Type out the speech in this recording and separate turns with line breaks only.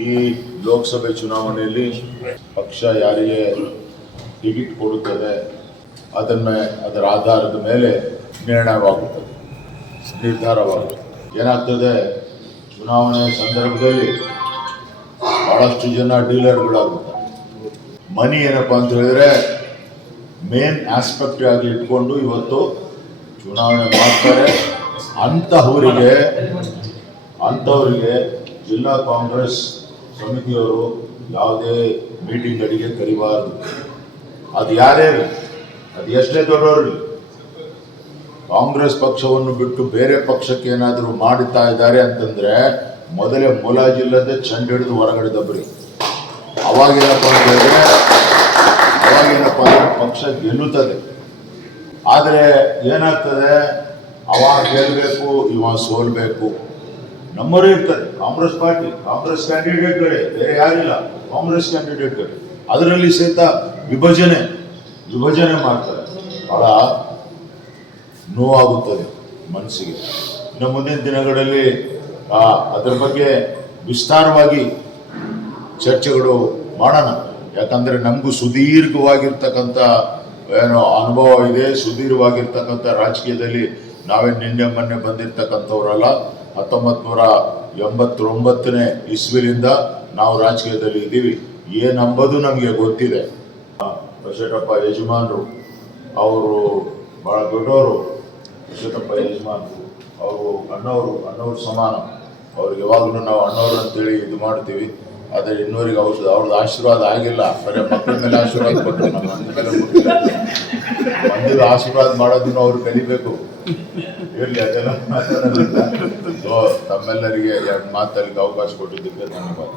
ಈ ಲೋಕಸಭೆ ಚುನಾವಣೆಯಲ್ಲಿ ಪಕ್ಷ ಯಾರಿಗೆ ಟಿಕೆಟ್ ಕೊಡುತ್ತದೆ, ಅದನ್ನ ಅದರ ಆಧಾರದ ಮೇಲೆ ನಿರ್ಣಯವಾಗುತ್ತದೆ, ನಿರ್ಧಾರವಾಗುತ್ತದೆ. ಏನಾಗ್ತದೆ, ಚುನಾವಣೆ ಸಂದರ್ಭದಲ್ಲಿ ಬಹಳಷ್ಟು ಜನ ಡೀಲರ್ಗಳಾಗುತ್ತಾರೆ. ಮನಿ ಏನಪ್ಪ ಅಂತ ಹೇಳಿದ್ರೆ, ಮೇನ್ ಆಸ್ಪೆಕ್ಟ್ ಆಗಿ ಇಟ್ಕೊಂಡು ಇವತ್ತು ಚುನಾವಣೆ ಮಾಡ್ತಾರೆ. ಅಂತಹವರಿಗೆ ಅಂಥವರಿಗೆ ಜಿಲ್ಲಾ ಕಾಂಗ್ರೆಸ್ ಸಮಿತಿಯವರು ಯಾವುದೇ ಮೀಟಿಂಗ್ ಮೀಟಿಂಗ್ಗಳಿಗೆ ಕರಿಬಾರದು. ಅದು ಯಾರೇ ಅದು ಎಷ್ಟೇ ದೊಡ್ಡವರು ಕಾಂಗ್ರೆಸ್ ಪಕ್ಷವನ್ನು ಬಿಟ್ಟು ಬೇರೆ ಪಕ್ಷಕ್ಕೆ ಏನಾದರೂ ಮಾಡುತ್ತಾ ಇದ್ದಾರೆ ಅಂತಂದ್ರೆ ಮೊದಲೇ ಮುಲಾಜಿಲ್ಲದೆ ಚಂಡ ಹಿಡಿದು ಹೊರಗಡೆ ದಬ್ಬರಿ. ಅವಾಗೇನಪ್ಪ ಅಂತಂದ್ರೆ ಅವಾಗೇನಪ್ಪ ಅಂದ್ರೆ ಪಕ್ಷ ಗೆಲ್ಲುತ್ತದೆ. ಆದರೆ ಏನಾಗ್ತದೆ? ಅವಾಗ ಗೆಲ್ಲಬೇಕು ಇವಾಗ ಸೋಲ್ಬೇಕು. ನಮ್ಮವರೇ ಇರ್ತಾರೆ. ಕಾಂಗ್ರೆಸ್ ಪಾರ್ಟಿ, ಕಾಂಗ್ರೆಸ್ ಕ್ಯಾಂಡಿಡೇಟ್ಗಳೇ ಬೇರೆ ಯಾರಿಲ್ಲ. ಕಾಂಗ್ರೆಸ್ ಕ್ಯಾಂಡಿಡೇಟ್ಗಳೇ ಅದರಲ್ಲಿ ಸಹಿತ ವಿಭಜನೆ ವಿಭಜನೆ ಮಾಡ್ತಾರೆ. ಬಹಳ ನೋವಾಗುತ್ತದೆ ಮನಸ್ಸಿಗೆ. ಇನ್ನು ಮುಂದಿನ ದಿನಗಳಲ್ಲಿ ಅದರ ಬಗ್ಗೆ ವಿಸ್ತಾರವಾಗಿ ಚರ್ಚೆಗಳು ಮಾಡೋಣ. ಯಾಕಂದ್ರೆ ನಮಗೂ ಸುದೀರ್ಘವಾಗಿರ್ತಕ್ಕಂಥ, ಏನೋ ಅನುಭವ ಇದೆ, ಸುದೀರ್ಘವಾಗಿರ್ತಕ್ಕಂಥ ರಾಜಕೀಯದಲ್ಲಿ ನಾವೇ ನಿನ್ನೆ ಮೊನ್ನೆ ಬಂದಿರ್ತಕ್ಕಂಥವ್ರಲ್ಲ ಹತ್ತೊಂಬತ್ತು ನೂರ ಎಂಬತ್ತೊಂಬತ್ತನೇ ಇಸ್ವಿಲಿಂದ ನಾವು ರಾಜಕೀಯದಲ್ಲಿ ಇದ್ದೀವಿ. ಏನಂಬುದು ನಮಗೆ ಗೊತ್ತಿದೆ. ಬಸಟಪ್ಪ ಯಜಮಾನರು, ಅವರು ಬಹಳ ದೊಡ್ಡವರು. ಬಸಟಪ್ಪ ಯಜಮಾನರು, ಅವರು ಅಣ್ಣವರು, ಅಣ್ಣವ್ರ ಸಮಾನ. ಅವ್ರಿಗೆ ಯಾವಾಗಲೂ ನಾವು ಅಣ್ಣವ್ರು ಅಂತೇಳಿ ಇದು ಮಾಡ್ತೀವಿ. ಆದರೆ ಇನ್ನೂರಿಗೆ ಔಷಧ, ಅವ್ರದ್ದು ಆಶೀರ್ವಾದ ಆಗಿಲ್ಲ. ಬರೀ ಮಕ್ಕಳ ಮೇಲೆ ಆಶೀರ್ವಾದ ಕೊಟ್ಟರು. ನಮ್ಮ ಮಂದಿರ. ಆಶೀರ್ವಾದ ಮಾಡೋದನ್ನು ಅವ್ರು ಕಲಿಬೇಕು. ಇರಲಿ ಅದೆಲ್ಲ ಮಾತಾಡೋದಿಲ್ಲ. ಸೊ ತಮ್ಮೆಲ್ಲರಿಗೆ ಎರಡು ಮಾತಲ್ಲಿ ಅವಕಾಶ ಕೊಟ್ಟಿದ್ದಕ್ಕೆ ಧನ್ಯವಾದ.